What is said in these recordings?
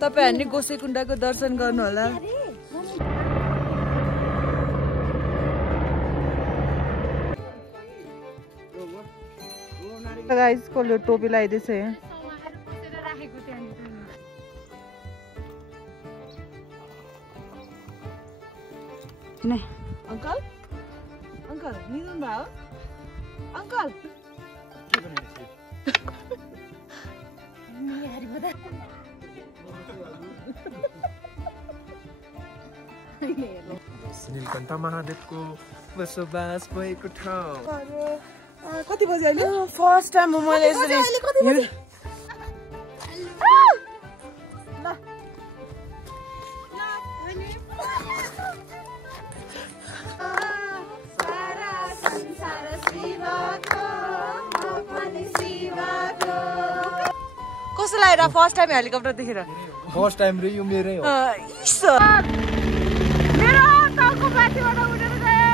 तपाईहरुले गोसेकुण्डाको दर्शन गर्नु होला। गाइस कोले टोपी लगाइदिएछ यहाँ। नै अंकल अंकल निदुन भयो अंकल नीलकण्ठ महादेवको बसोबास भएको ठाउँ। कति बजे अहिले? फर्स्ट टाइम हो मैले यसरी। कस्तो लाग्यो फर्स्ट टाइम हेलिकप्टर देखेर? फर्स्ट टाइम रे यो मेरै हो। मेरो टाउको माथिबाट उडेर गयो।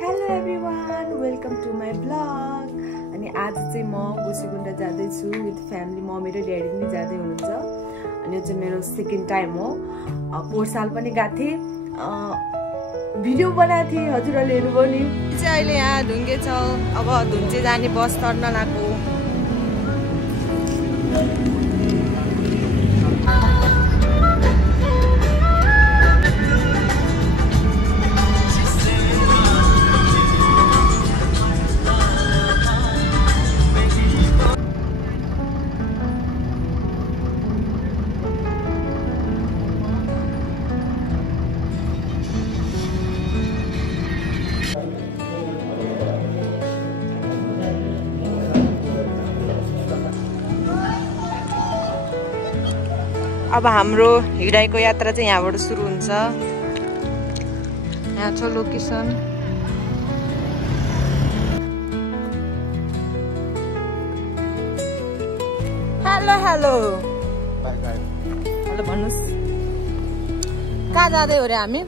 Hello everyone, welcome to my blog. अनि आज चाहिँ म गोसेकुण्डा जाँदैछु विथ फ्यामिली। मम्मी र ड्याडी पनि जाँदै हुनुहुन्छ। अनि यो चाहिँ मेरो सेकेन्ड टाइम हो। पोहोर साल पनि गएको थिएँ, भिडियो बनाएको थिएँ, हजुरहरूले हेर्नुभयो नि। चाहिँ अहिले यहाँ ढुङ्गे छ। अब धुन्चे जाने बस चढ्न लाग्यो। अब हाम्रो हिँडाइको यात्रा चाहिँ यहाँबाट सुरु हुन्छ। यहाँ छ लोकेसन। हेलो हेलो हेलो भन्नुहोस्, कहाँ जाँदै हो रे हामी?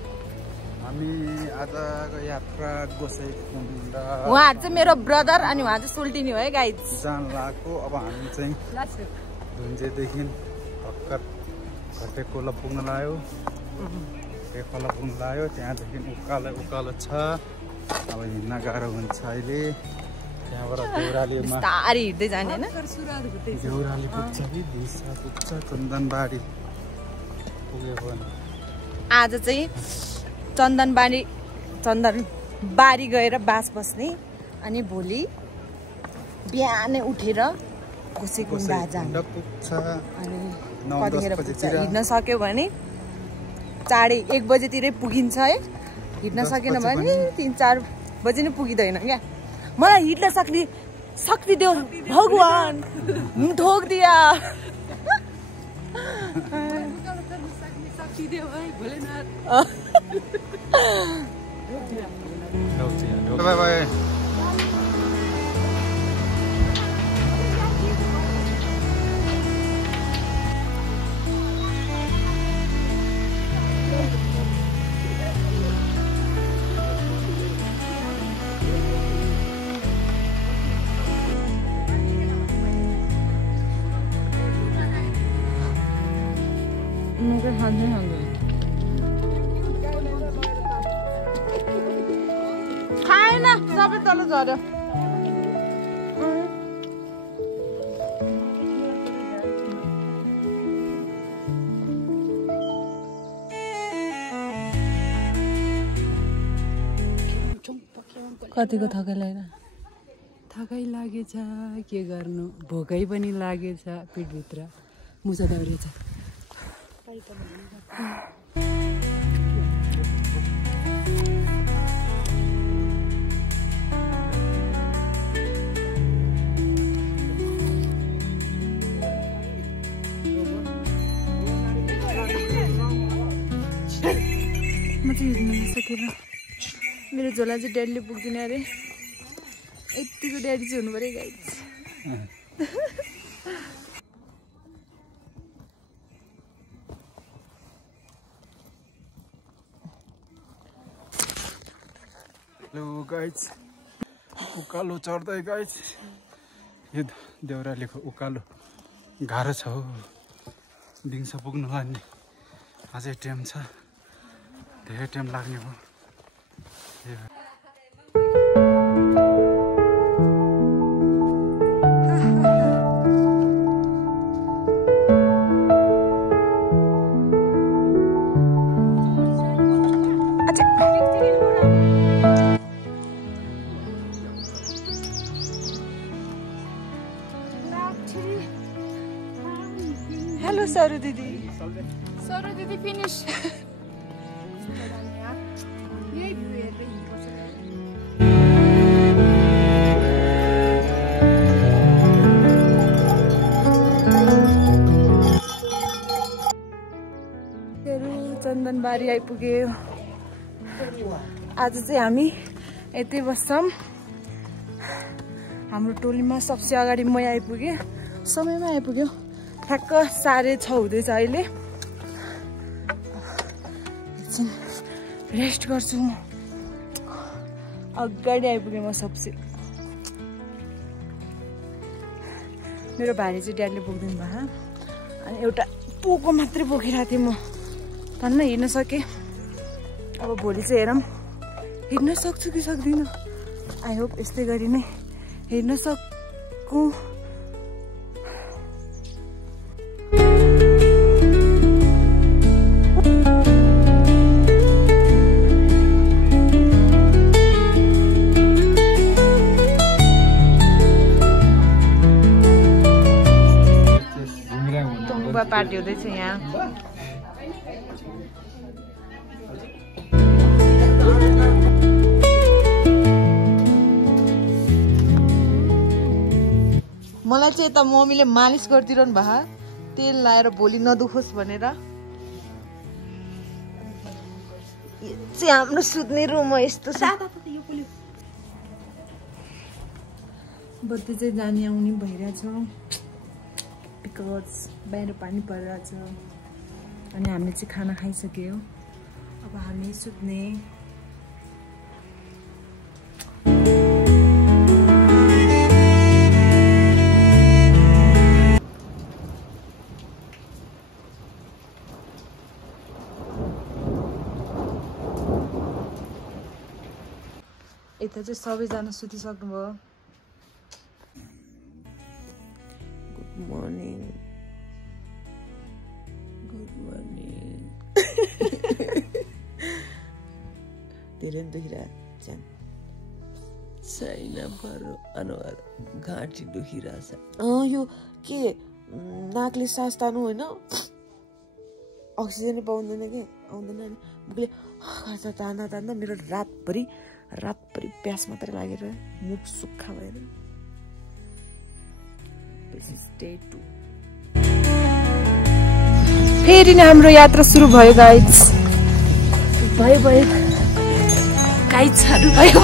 हामी आजको यात्रा गोसेकुण्डा। उहाँहरू चाहिँ मेरो ब्रदर अनि उहाँ चाहिँ सोल्टिनी हो है गाइज। जान लाग्यो। अब हामी चाहिँ धुन्चेदेखि भर्खर घटे खोला पुग्न लाग्यो। घटे खोला पुग्न लाग्यो, त्यहाँदेखि उकालो छ। अब हिँड्न गाह्रो हुन्छ अहिले। त्यहाँबाट देउरालीमा तारी हिँड्दै जाने हैन? देउराली पुग्छ कि धिसा पुग्छ, चन्दनबारी पुग्यो भने। आज चाहिँ चन्दनबारी गएर बास बस्ने। अनि भोलि बिहानै उठेर गोसेकुण्डा जाने पुग्छ। अनि कतिखेर पुग्छ हिँड्न सक्यो भने 1:30 बजेतिरै पुगिन्छ है। हिँड्न सकेन भने 3-4 बजे नै पुगिँदैन क्या। मलाई हिँड्न सक्ने शक्ति देऊ भगवान, ठोक दिया। Bye bye. खाएन, सबै तल झऱ्यो। कतिको थकाइ लाग्यो? थकाइ लागेछ, के गर्नु, भोकै पनि लागेछ, पेटभित्र मुसा दौरेछ। म चाहिँ हिँड्न नसकेर मेरो झोला चाहिँ ड्याडीले पुग्दिन अरे। यतिको ड्याडी चाहिँ हुनु पऱ्यो गाइस। हेलो गाइज उकालो चढ्दै गाइज यो देउरालीको उकालो गाह्रो छ हो दिउँसो पुग्नुलाई नि अझै टाइम छ धेरै टाइम लाग्ने हो हेलो सरू दिदी फिनिश यही भ्यू हेर्दै हिँड्नुपर्छ चन्दनबारी आइपुग्यो आज चाहिँ हामी यतै बस्छौँ हाम्रो टोलीमा सबसे अगाडि म आइपुगेँ समयमा आइपुग्यो ठ्याक्क 6:30 हुँदैछ अहिले एकछिन रेस्ट गर्छु म अगाडि आइपुगेँ म सबसे मेरो भारी चाहिँ ड्याडले बोक्दिनु भयो अनि एउटा पोको मात्रै बोकिरहेको थिएँ म धन्न हिँड्न सकेँ अब भोलि चाहिँ हेरौँ हिँड्न सक्छु कि सक्दिनँ आई होप यस्तै गरी नै हिँड्न सकूँ पार्टी हुँदैछ यहाँ मलाई चाहिँ यता मम्मीले मालिस गरिदिरहनु भएको तेल लाएर भोलि नदुखोस् भनेर चाहिँ हाम्रो सुत्ने रुम हो यस्तो बत्ती चाहिँ जाने आउने भइरहेछ बिकज बाहिर पानी परिरहेछ अनि हामीले चाहिँ खाना खाइसक्यो अब हामी सुत्ने यता चाहिँ सबैजना सुतिसक्नुभयो गुड मर्निङ धेरै दुखिरहेछ छैन बरु अनुहार घाँटी दुखिरहेछ यो के नाकले सास तान्नु होइन अक्सिजनै पाउँदैन कि आउँदैन नि मुखले तान्दा तान्दा मेरो रातभरि प्यास मात्रै लागेर मुख सुक्खा भएर फेरि नै हाम्रो यात्रा सुरु भयो गाइज भयो गाइजहरू भयो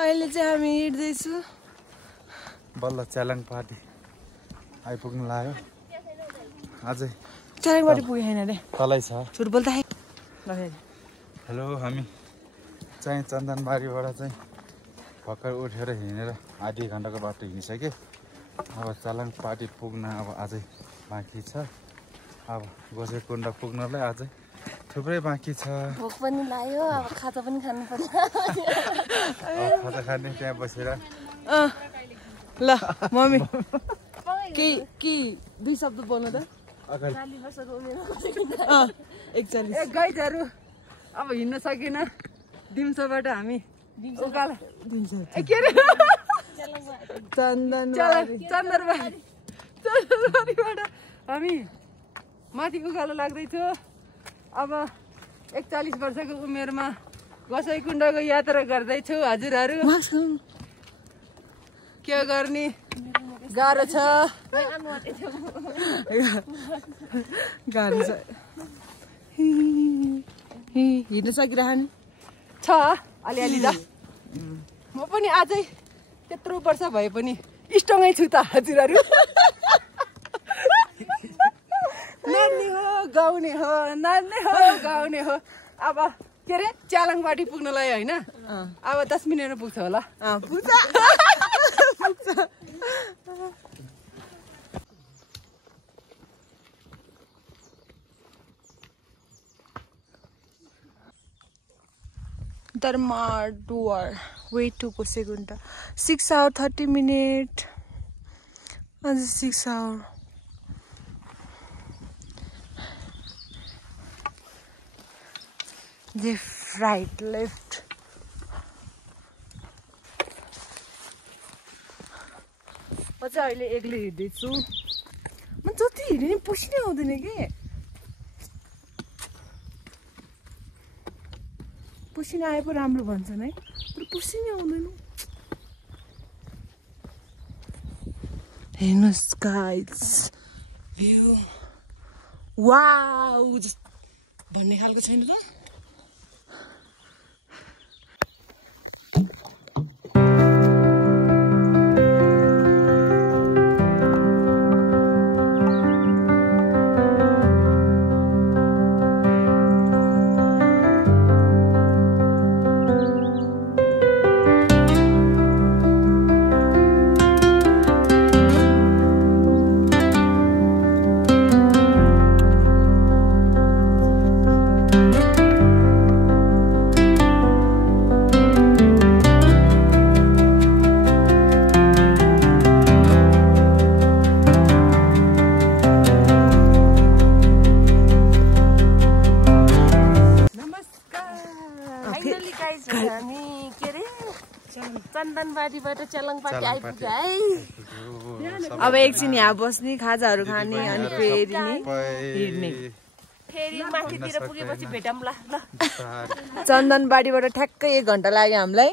अहिले चाहिँ हामी हिँड्दैछु बल्ल च्यालङ पार्टी आइपुग्नु लाग्यो अझै च्यालङपाटी पुगेको छैन रे तलै छ झुट बोल्दा हेलो हामी चाहिँ चन्दनबारीबाट चाहिँ भर्खर उठेर हिँडेर आधी घन्टाको बाटो हिँडिसक्यो अब च्यालङ पार्टी पुग्न अब अझै बाँकी छ अब गोसेकुण्ड पुग्नलाई अझै थुप्रै बाँकी छ भोक पनि लाग्यो अब खाजा पनि खानु पर्छ खाजा खाने त्यहाँ बसेर ल मम्मी के 2 शब्द बोल्नु त 41 गाइजहरू अब हिँड्न सकेन दिम्सोबाट हामी उकालो के अरे चन्दनबारीबाट हामी माथि उकालो लाग्दैछौँ अब 41 वर्षको उमेरमा गोसाइकुण्डको यात्रा गर्दैछु हजुरहरू के गर्ने गाह्रो छ गाह्रो छ हिँड्न सकिरहनु छ अलिअलि त म पनि अझै त्यत्रो वर्ष भए पनि स्ट्रङै छु त हजुरहरू नाच्ने हो गाउने हो नाच्ने हो गाउने हो अब के अरे च्यालङपाटी पुग्नलाई होइन अब 10 मिनेटमा पुग्छ होला पुग्छ Dharmadwar way to Gosegunta 6 hours 30 minutes and 6 hours left right left म चाहिँ अहिले एक्लै हिँड्दैछु म जति हिँड्ने नि पसिनै आउँदैन के पसिना आए पो राम्रो भन्छन् है तर पसिनै आउँदैन हेर्नुहोस् गाइस भ्यू वाउ भन्ने खालको छैन त चन्दनबारीबाट च्यालङपाटी आइपुग्यो है अब एकछिन यहाँ बस्ने खाजाहरू खाने अनि फेरि हिँड्ने फेरि माथितिर पुगेपछि भेटौँला ल चन्दनबारीबाट ठ्याक्कै 1 घण्टा लाग्यो हामीलाई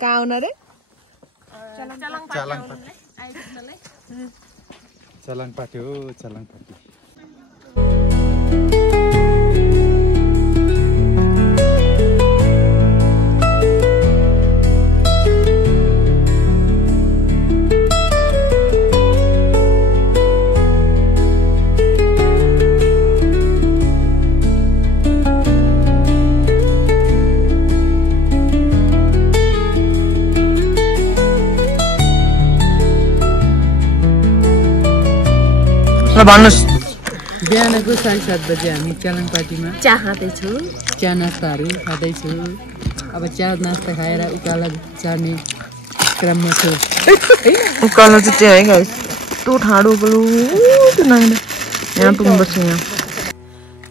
कहाँ आउन रे चलङपाटी हो चलङपाटी भन्नुहोस् बिहानको 7:30 बजे हामी च्यालङपाटीमा चिया खाँदैछु चिया नास्ताहरू खाँदैछु अब चिया नास्ता खाएर उकालो चढ्ने क्रममा छु उकालो चाहिँ त्यहाँ है गाइस त्यो ठाडो उकालो यहाँ पुग्नुपर्छ यहाँ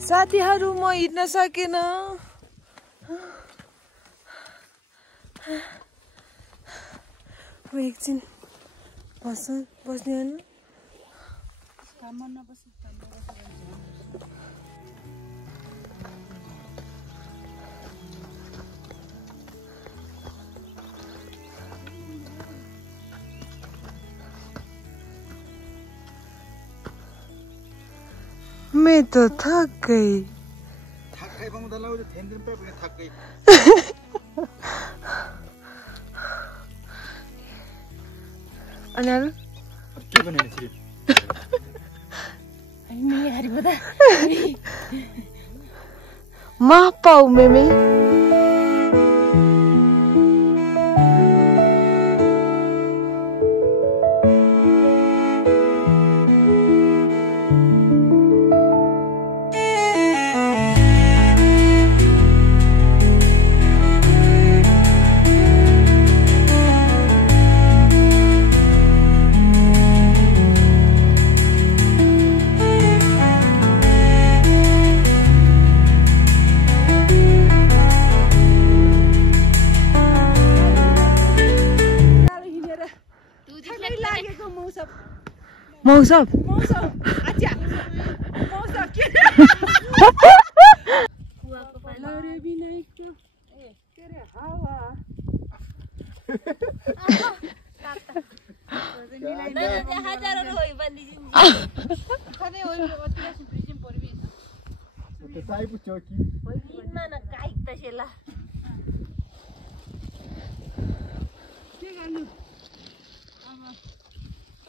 साथीहरू म हिँड्न सकेन एकछिन बस्ने होइन मैं तो थक गई माँ पाऊ में मौसम अच्छा मौसम के लरे बिनाइ के रे हावा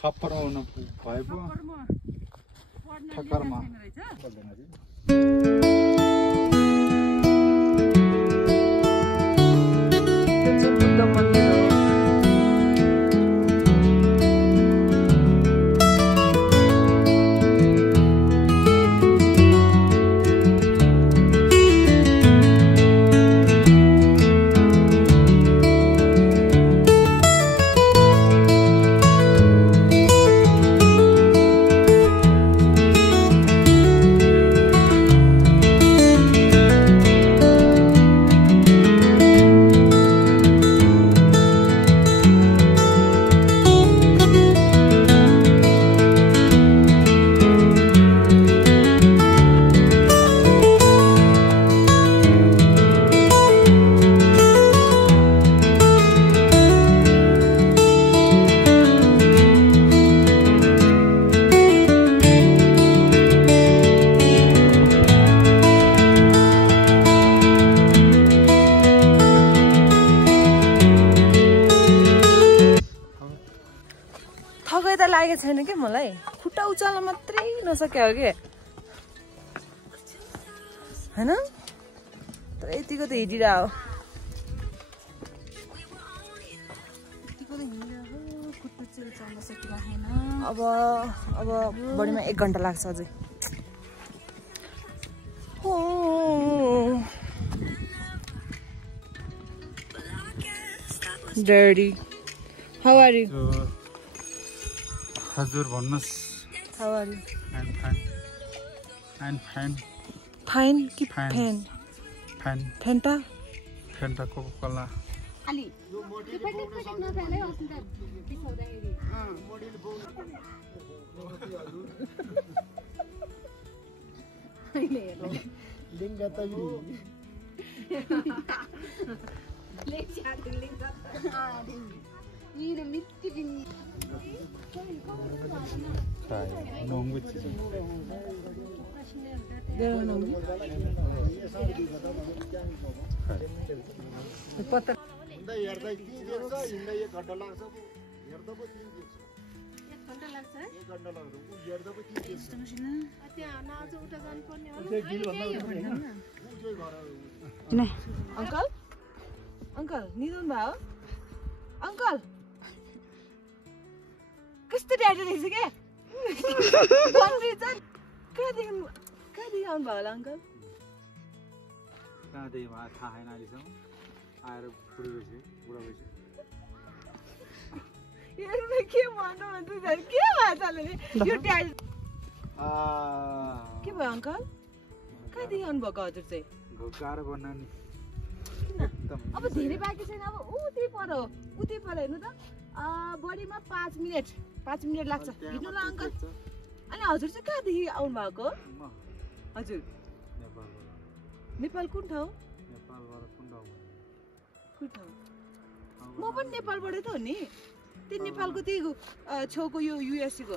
खप्पर आउनु भयो पो ठक्करमा लागेको छैन के मलाई खुट्टा उचाल्न मात्रै नसके हो के हैन तर यतिको त हिँडिरा हो अब बढीमा 1 घण्टा लाग्छ अझै Daddy, how are you? हजुर भन्नुस् How are you? Fine. Fine कि fan? Fine. Fanta? Fanta Coca-Cola. Ali. यो पैकेट नफाले अस्ति त बिसाउँदाखेरि अहिले हेर्नु लिङ्गा त लिङ्गा ini miti ini nunggu sih dia nunggu Inda yarda 3 देख्छ इंदा 1 घण्टा लाग्छ हेर्दा पो 3 देख्छ 1 घण्टा लाग्छ 1 घण्टा लाग्छ उ हेर्दा पो 3 देख्छ त्यहाँ नाच उठा जानु पर्ने हो अंकल अंकल निदन भयो अंकल कस्तो ड्याडी रहेछ के कहाँदेखि आउनु भयो होला अङ्कल कहाँदेखि भयो थाहा छैन अहिलेसम्म आएर बुढा भएपछि हेर्नु के भन्नुहुन्छ के भयो चल्ने यो ड्याडी के भयो अङ्कल कहाँदेखि आउनु भएको हजुर चाहिँ गाह्रो बन्न नि अब धेरै बाँकी छैन अब उतै पर हेर्नु त बढीमा 5 मिनेट लाग्छ हिँड्नु ल अङ्कल अनि हजुर चाहिँ कहाँदेखि आउनु भएको हजुर नेपाल कुन ठाउँ म पनि नेपालबाटै त हो नि त्यो नेपालको त्यही छेउको यो युएससी को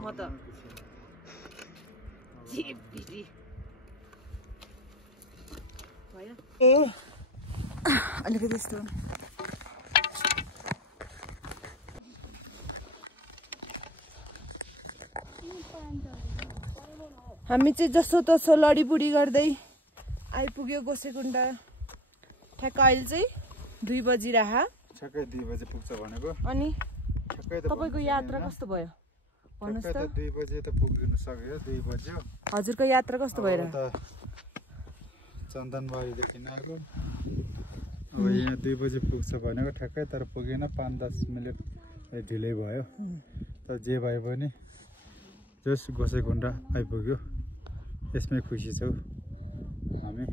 म त ए अलिकति यस्तो हामी चाहिँ जसो तसो लडीबुडी गर्दै आइपुग्यो गोसेकुण्डा ठ्याक्क अहिले चाहिँ 2 बजिरहा ठ्याक्कै 2 बजे पुग्छ भनेको अनि ठ्याक्कै त तपाईको यात्रा कस्तो भयो भन्नुस् त 2 बजे त पुग्न सक्यो 2 बज्यो हजुरको यात्रा कस्तो भइरा चन्दनबारीदेखि आएको अब यहाँ 2 बजे पुग्छ भनेको ठ्याक्कै तर पुगेन 5-10 मिनेट ढिलै भयो तर जे भए पनि जस गोसेकुण्डा आइपुग्यो यसमै खुसी छौ हामी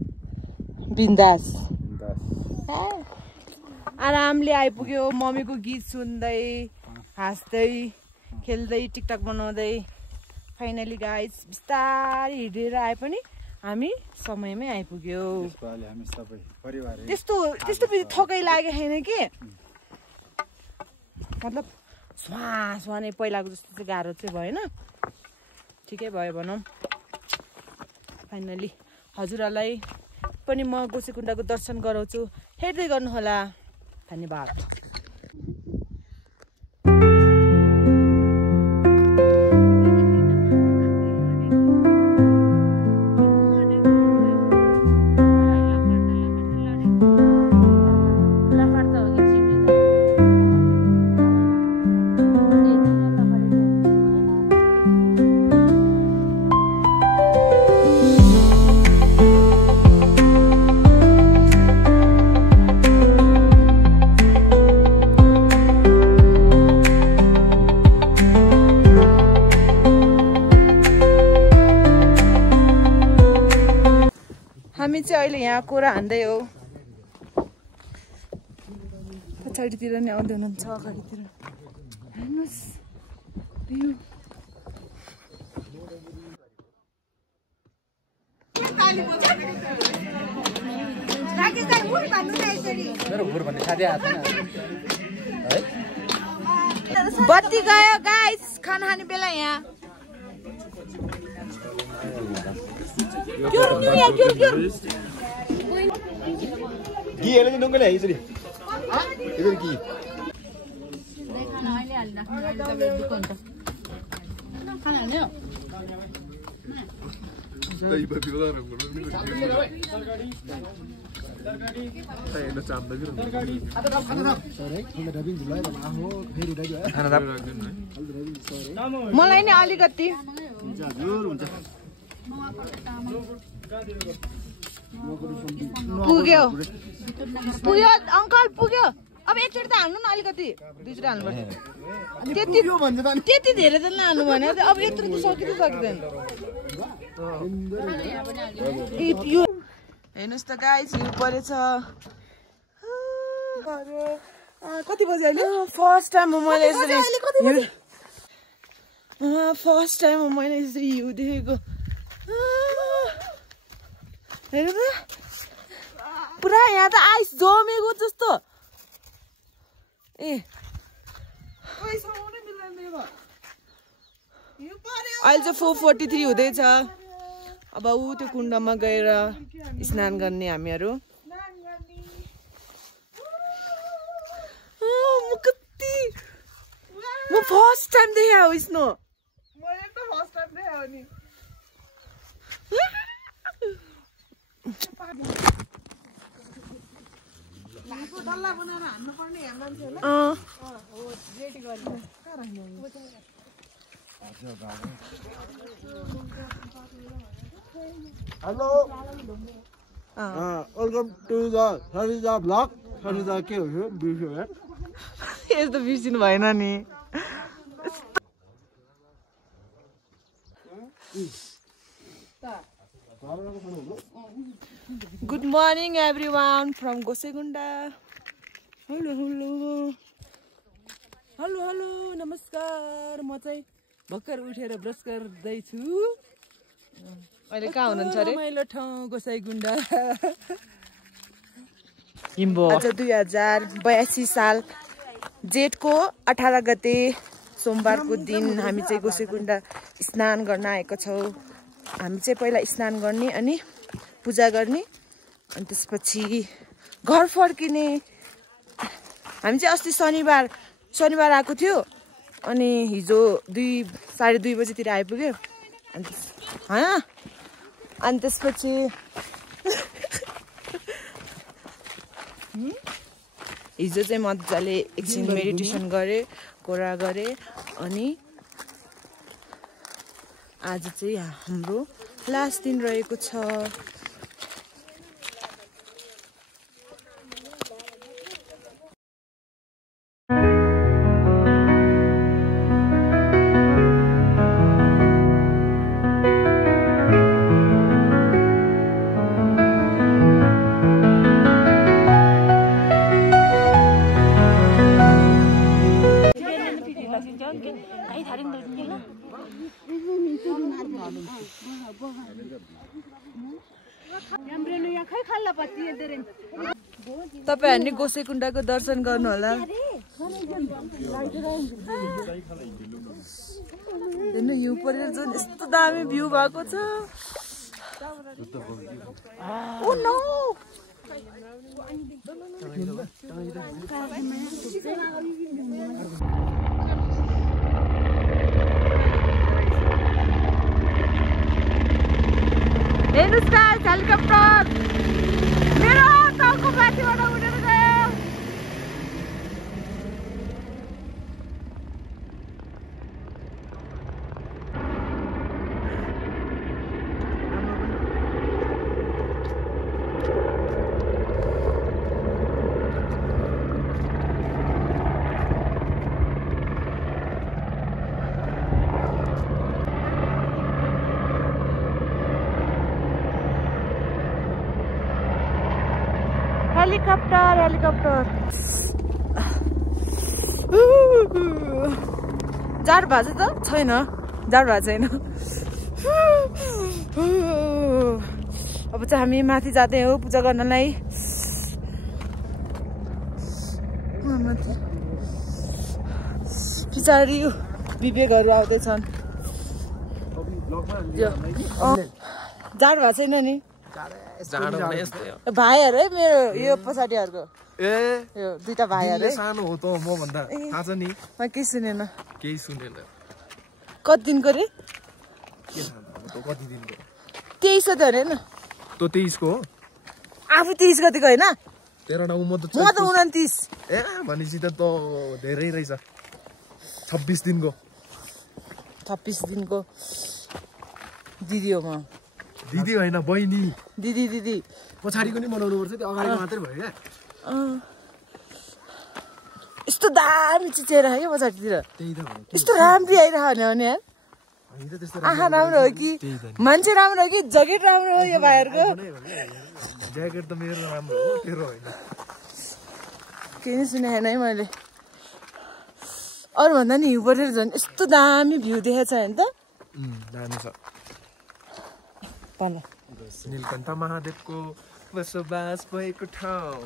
बिन्दास आरामले आइपुग्यो मम्मीको गीत सुन्दै हाँस्दै खेल्दै टिकटक बनाउँदै फाइनली गाइस बिस्तारै हिँडेर आए पनि हामी समयमै आइपुग्यो हामी सबै परिवार त्यस्तो थकाइ लागेको छैन के मतलब स्वास नै पहिलाको जस्तो चाहिँ गाह्रो चाहिँ भएन ठिकै भयो भनौँ फाइनली हजुरहरूलाई पनि म गोसेकुण्डाको दर्शन गराउँछु हेर्दै गर्नुहोला धन्यवाद हामी चाहिँ अहिले यहाँ कोरा हान्दै हो पछाडितिर नै आउँदै हुनुहुन्छ अगाडितिर हेर्नुहोस् भ्यू बत्ती गयो गाइस खाना खाने बेला यहाँ मलाई नि अलिकति पुग्यो पुग्यो अंकल पुग्यो अब एकचोटि त हाल्नु न अलिकति दुईचोटि हाल्नुपर्छ त्यति धेरै त नहाल्नु भने अब यत्रो त सकिँदैन हेर्नुहोस् त गाइस हिउँ परेछ कति बजे अहिले फर्स्ट टाइम हो मैले यसरी हिउँ देखेको हेर्नु त पुरा यहाँ त आइस जमेको जस्तो अहिले चाहिँ 4:43 हुँदैछ अब ऊ त्यो कुण्डमा गएर स्नान गर्ने हामीहरू म फर्स्ट टाइम देखा हो स्नो hello welcome to the Sarita blog Sarita के हो बिर्स्यो यार यस्तो बिर्सिनु भएन नि good morning everyone from Gosegunda hello hello hello hello नमस्कार म चाहिँ भर्खर उठेर ब्रस गर्दैछु अहिले कहाँ हुनुहुन्छ अरे रमाइलो ठाउँ गोसाइगुन्डा आज 2082 साल जेठको 18 गते सोमबारको दिन हामी चाहिँ गोसाइगुन्डा स्नान गर्न आएको छौँ हामी चाहिँ पहिला स्नान गर्ने अनि पूजा गर्ने अनि त्यसपछि घर फर्किने हामी चाहिँ अस्ति शनिबार आएको थियो अनि हिजो 2:30 बजेतिर आइपुग्यो अनि त्यसपछि हिजो चाहिँ मजाले एकछिन मेडिटेसन गरेँ कोरा गरेँ अनि आज चाहिँ हाम्रो लास्ट दिन रहेको छ तपाईहरुले गोसेकुण्डाको दर्शन गर्नु होला हेर्नु हिउँ परेर जुन यस्तो दामी भ्यू भएको छ ओ नो हेर्नुस् त हेलिकप्टर मेरो टाउको माथिबाट उडेर गयो हेलिकप्टर हेलिकप्टर जाडो भएको छ त छैन जाडो भएको छैन अब चाहिँ हामी माथि जाँदै हो पूजा गर्नलाई पछाडि विवेकहरू आउँदैछन् जाडो भएको छैन नि भाइहरू है मेरो यो पछाडिहरूको यो दुईटा भाइहरू सानो हो त म भन्दा थाहा छ नि म केही सुनेन कति दिनको रे कति दिनको 23 गते अरे न त 23 को हो आफू 23 गतिको होइन तेरो नाम म त 29 ए भनेपछि त धेरै रहेछ 26 दिनको 26 दिनको दिदी हो म दिदी होइन बहिनी दिदी पछाडिको नि बनाउनु पर्छ त्यो अगाडिको मात्रै भयो क्या यस्तो दामी चिचेर क्या पछाडितिर त्यही त यस्तो राम्री आइरह्यो भने आँखा राम्रो हो कि मान्छे राम्रो हो कि जकेट राम्रो हो यो भाइहरूको ज्याकेट त मेरो राम्रो हो तेरो होइन केही नै सुने छैन है मैले अरू भन्दा नि हिउँ परेर झन् यस्तो दामी भ्यू देखेको छ होइन त दामी छ भन नीलकण्ठ महादेवको बसोबास भएको ठाउँ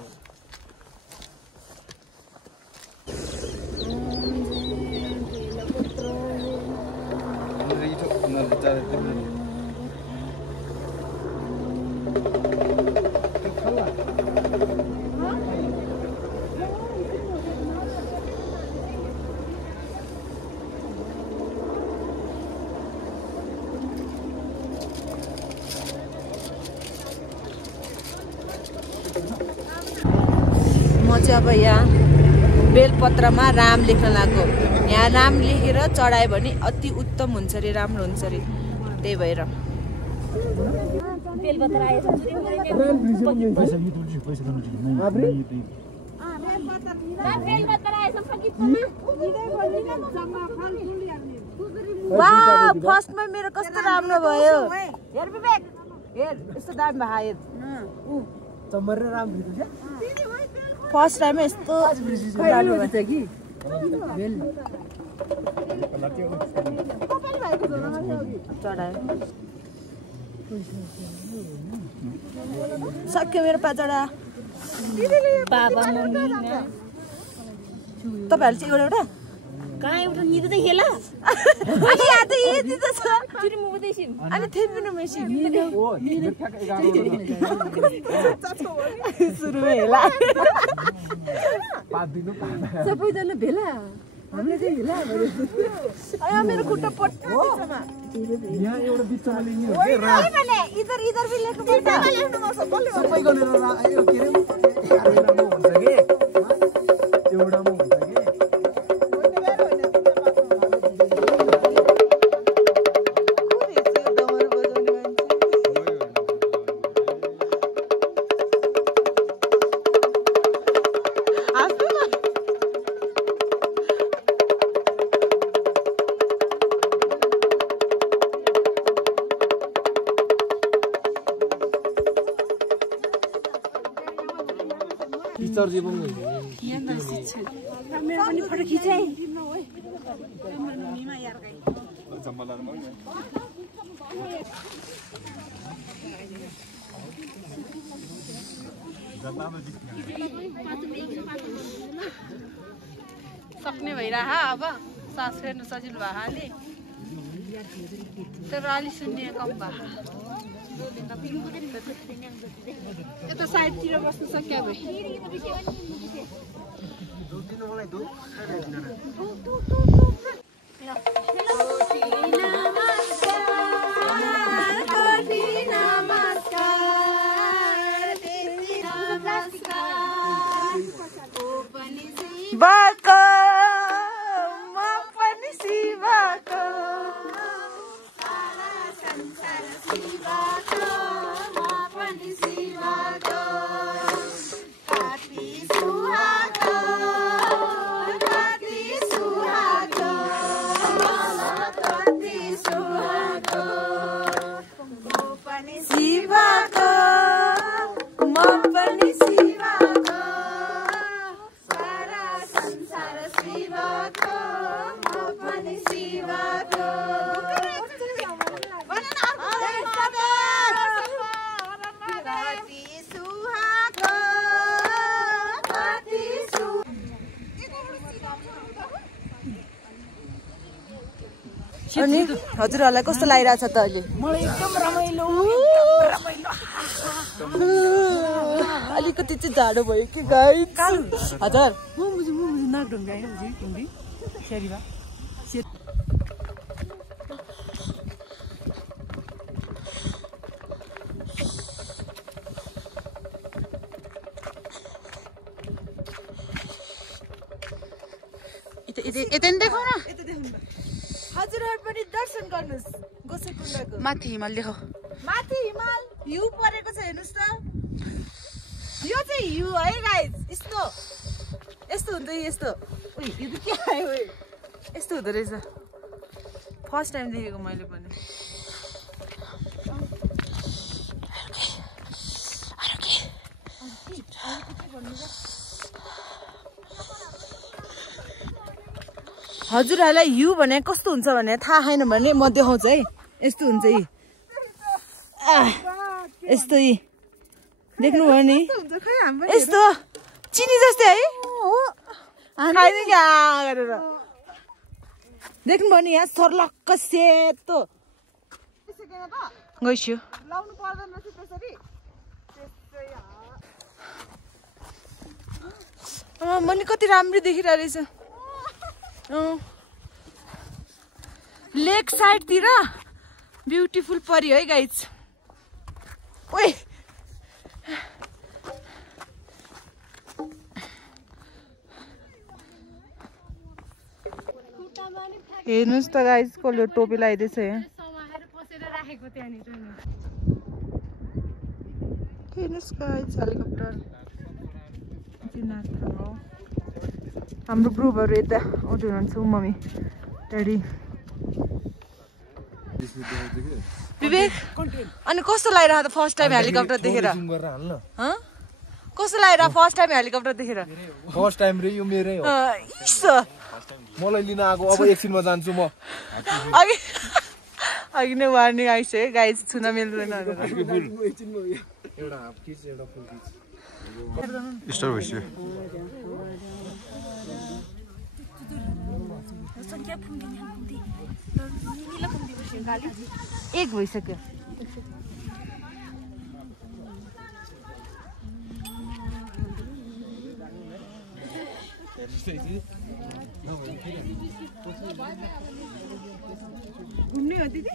म चाहिँ अब यहाँ बेलपत्रमा राम लेख्न लाग्यो यहाँ राम लेखेर चढायो भने अति उत्तम हुन्छ अरे राम्रो हुन्छ अरे त्यही भएर फर्स्टमा मेरो कस्तो राम्रो भयो हेर विवेक हेर यस्तो दामी भयो फर्स्ट टाइम यस्तो सक्यो मेरो पाँचवटा तपाईँहरू चाहिँ एउटा कहाँ एउटा निद त खेला अनि यहाँ त यति त छ अनि थिम्नु मेसिन सुरुमै हेला सबैजना भेला हामीले चाहिँ भेला अया मेरो खुट्टा पट्टामा यहाँ एउटा बिचमा लेख्ने हो ओइ भने इधर भी लेख्नु पर्छ लेख्नु पर्छ बल्ल सबै गरेर आयो के रे एउटामा हुन्छ के एउटामा हुन्छ के टीचर जी पनि मेरो पनि फोटो खिचे सक्ने भइरह अब सास फेर्नु सजिलो भएले तर अलि सुन्ने कम भयो यता साइडतिर बस्नु सक्यो भए बाको म पनि शिवको सारा संसार शिवको म पनि शिवको कति सुहाको कति सुहाको शिवको म पनि शिवको अनि हजुरहरूलाई कस्तो लागिरहेछ त अहिले मलाई एकदम रमाइलो अलिकति चाहिँ जाडो भयो कि गाइस हजुर म बुझ्छु नाक ढुङ्गाएँ बुझ्यो हिन्दी सेरीमा यता नि देखाउ न हजुरहरू पनि दर्शन गर्नुहोस् गोसेकुण्डको माथि हिमाल देखाउ माथि हिमाल हिउँ परेको छ हेर्नुहोस् त यो चाहिँ हिउँ है गाइस यस्तो यस्तो हुन्छ यस्तो यो त के आयो यस्तो हुँदो रहेछ फर्स्ट टाइम देखेको मैले पनि हजुरहरूलाई हिउँ भने कस्तो हुन्छ भने थाहा छैन भने म देखाउँछु है यस्तो हुन्छ यी यस्तो यी देख्नुभयो नि यस्तो चिनी जस्तै है खाइदिनु क्या गरेर देख्नुभयो नि यहाँ सर्लक्क सेतो गइस्यो लाउनु पर्दैन रहेछ त्यसरी मैले कति राम्रो देखिरहेको रहेछ लेक साइडतिर ब्युटिफुल पऱ्यो है गाइज ओइ हेर्नुहोस् त गाइज कसले टोपी लगाइदिएछ हेर्नुहोस् गाइज हेलिकप्टर हाम्रो ग्रुपहरू यता आउँदै हुनुहुन्छ मम्मी ड्याडी विवेक अनि कस्तो लागिरहेको त फर्स्ट टाइम हेलिकप्टर देखेर कस्तो लागिरहेको फर्स्ट टाइम हेलिकप्टर देखेर फर्स्ट टाइम रे यो मेरै हो मलाई लिन आएको अब एकछिनमा जान्छु म अघि नै वार्निङ आइसक्यो गाइस छुन मिल्दैन एउटा हाफ किच एउटा फुल किच स्टार भइसक्यो एक भइसक्यो घुम्ने हो दिदी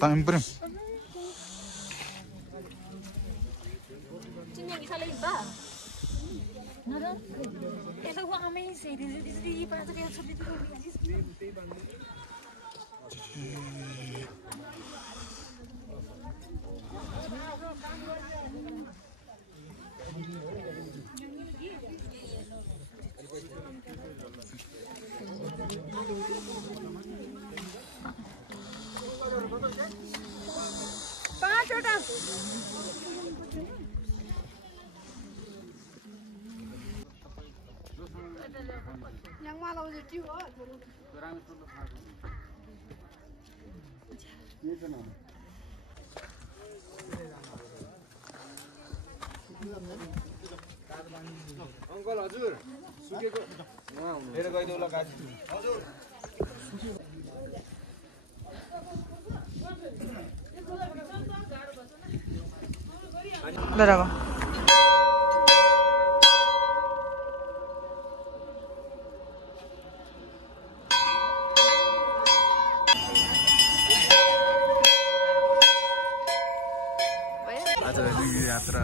टाइम पर्यो अंकल हजुर सुकेको हेर गइदेऊ ल गाडी हजुर बराबर आज यात्रा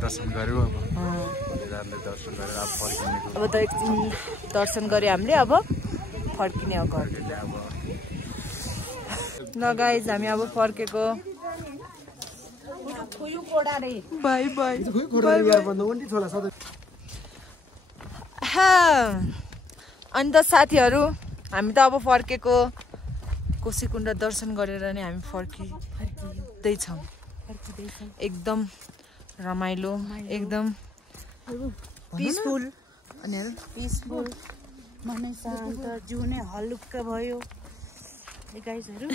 दर्शन गऱ्यो अब दर्शन गरेर अब फर्किने अब त एकछिन दर्शन गऱ्यो हामीले अब फर्किने हो घर ल गाइज हामी अब फर्केको बाई बाई अनि त साथीहरू हामी त अब फर्केको कोसीकुण्ड दर्शन गरेर नै हामी फर्किँदैछौँ एकदम रमाइलो एकदम पिसफुल अनि पिसफुल मनै शान्त जिउ नै हलुक्क भयो गाइसहरु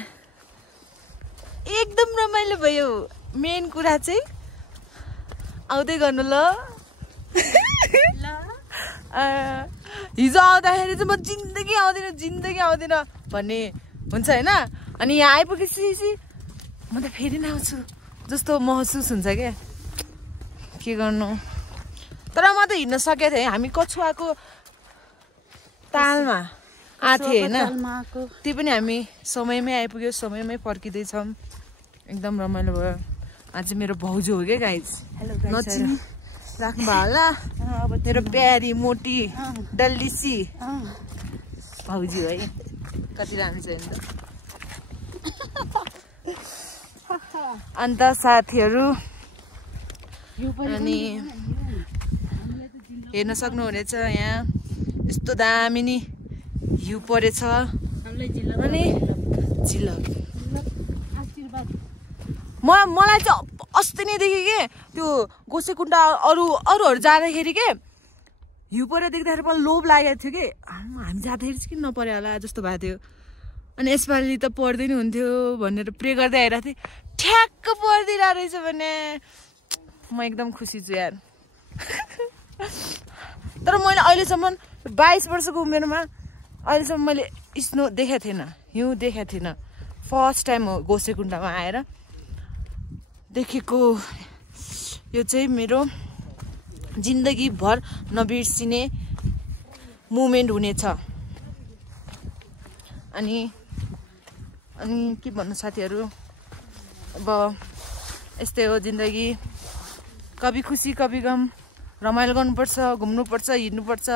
एकदम रमाइलो भयो मेन कुरा चाहिँ आउँदै गर्नु ल हिजो आउँदाखेरि चाहिँ म जिन्दगी आउँदिन भन्ने हुन्छ होइन अनि यहाँ आइपुगेपछि म त फेरि नै आउँछु जस्तो महसुस हुन्छ क्या के गर्नु तर म त हिँड्न सकेको थिएँ हामी कछुवाको तालमा आएको थिएँ होइन त्यो पनि हामी समयमै आइपुग्यो समयमै फर्किँदैछौँ एकदम रमाइलो भयो आज मेरो भाउजू हो क्या गाइज नचिनी राख्नु भयो होला मेरो प्यारी मोटी डल्लिसी भाउजू है कति राम्रो छ नि अन्त साथीहरू अनि हेर्न सक्नुहुनेछ यहाँ यस्तो दामी नि हिउँ परेछ अनि झिलक मलाई चाहिँ अस्ति नै देखेँ के त्यो गोसेकुण्डा अरूहरू जाँदाखेरि के हिउँ परेर देख्दाखेरि मलाई लोभ लागेको थियो कि हामी जाँदाखेरि चाहिँ किन नपऱ्यो होला जस्तो भएको थियो अनि यसपालि त पर्दै नै हुन्थ्यो भनेर प्रे गर्दै आइरहेको थिएँ ठ्याक्क पर्दिरहेको रहेछ भने म एकदम खुसी छु यार तर मैले अहिलेसम्म 22 वर्षको उमेरमा अहिलेसम्म मैले स्नो देखेको थिएन हिउँ देखेको थिएन फर्स्ट टाइम हो गोसेकुण्डामा आएर देखेको यो चाहिँ मेरो जिन्दगीभर नबिर्सिने मोमेन्ट हुनेछ अनि के भन्नु साथीहरू अब यस्तै हो जिन्दगी कभी खुसी कभी गम रमाइलो गर्नुपर्छ घुम्नुपर्छ हिँड्नुपर्छ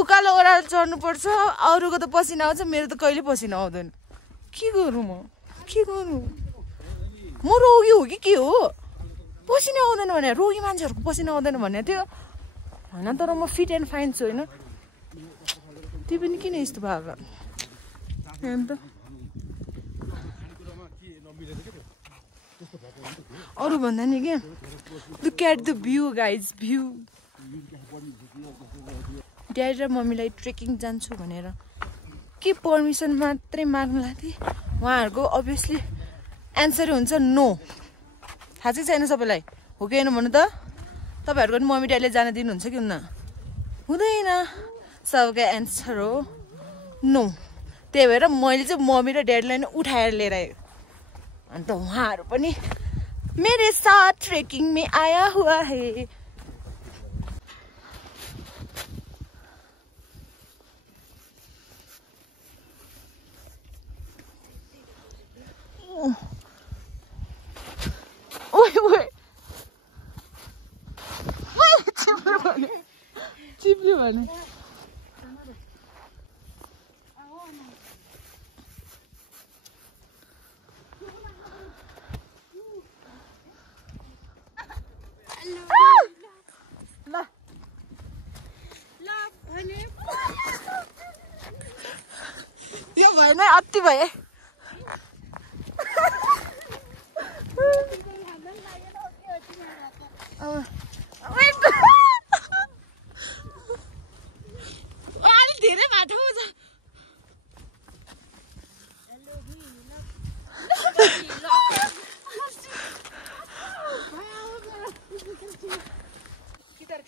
उकालो ओह्रालो चढ्नुपर्छ अरूको त पसिना आउँछ मेरो त कहिले पसिना आउँदैन के गरौँ म रोगी हो कि के हो पसिना आउँदैन भने रोगी मान्छेहरूको पसिना आउँदैन भन्ने थियो होइन तर म फिट एन्ड फाइन छु होइन त्यो पनि किन यस्तो भएको अन्त अरू भन्दा नि क्या look at the view guys view daddy र मम्मीलाई ट्रेकिङ जान्छु भनेर के पर्मिसन मात्रै माग्नुलाई थिएँ उहाँहरूको अभियसली एन्सरै हुन्छ नो थाहा चाहिँ छैन सबैलाई हो कि होइन भन्नु त तपाईँहरूको पनि मम्मी ड्याडीले जान दिनुहुन्छ कि हुन्न हुँदैन सबैको एन्सर हो नो त्यही भएर मैले चाहिँ मम्मी र ड्याडीलाई नै उठाएर लिएर आएँ अन्त उहाँहरू पनि मेरे साथ ट्रेकिङ में आया हुआ है चिप्ल्यो भने यो भएन अति भए अलिक धेरै बाटो छ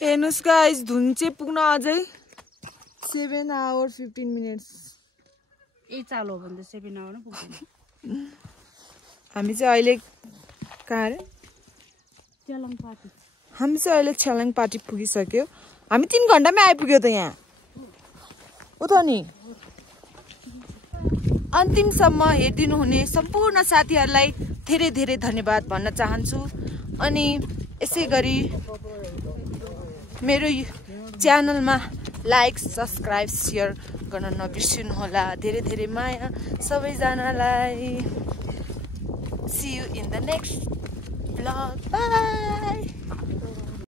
हेर्नुहोस् गाइस धुन्चे पुग्न अझै 7 hours 15 minutes ए चालो भने त 7 hour पुग्दैन हामी चाहिँ अहिले कहाँ रे चलङ पार्टी हामी चाहिँ अहिले छेलाङ पार्टी पुगिसक्यो हामी 3 घण्टामै आइपुग्यो त यहाँ हो त नि अन्तिमसम्म हेरिदिनु हुने सम्पूर्ण साथीहरूलाई धेरै धेरै धन्यवाद भन्न चाहन्छु अनि यसै गरी मेरो च्यानलमा लाइक सब्सक्राइब सेयर गर्न नबिर्सिनु होला धेरै धेरै माया सबैजनालाई see you in the next vlog bye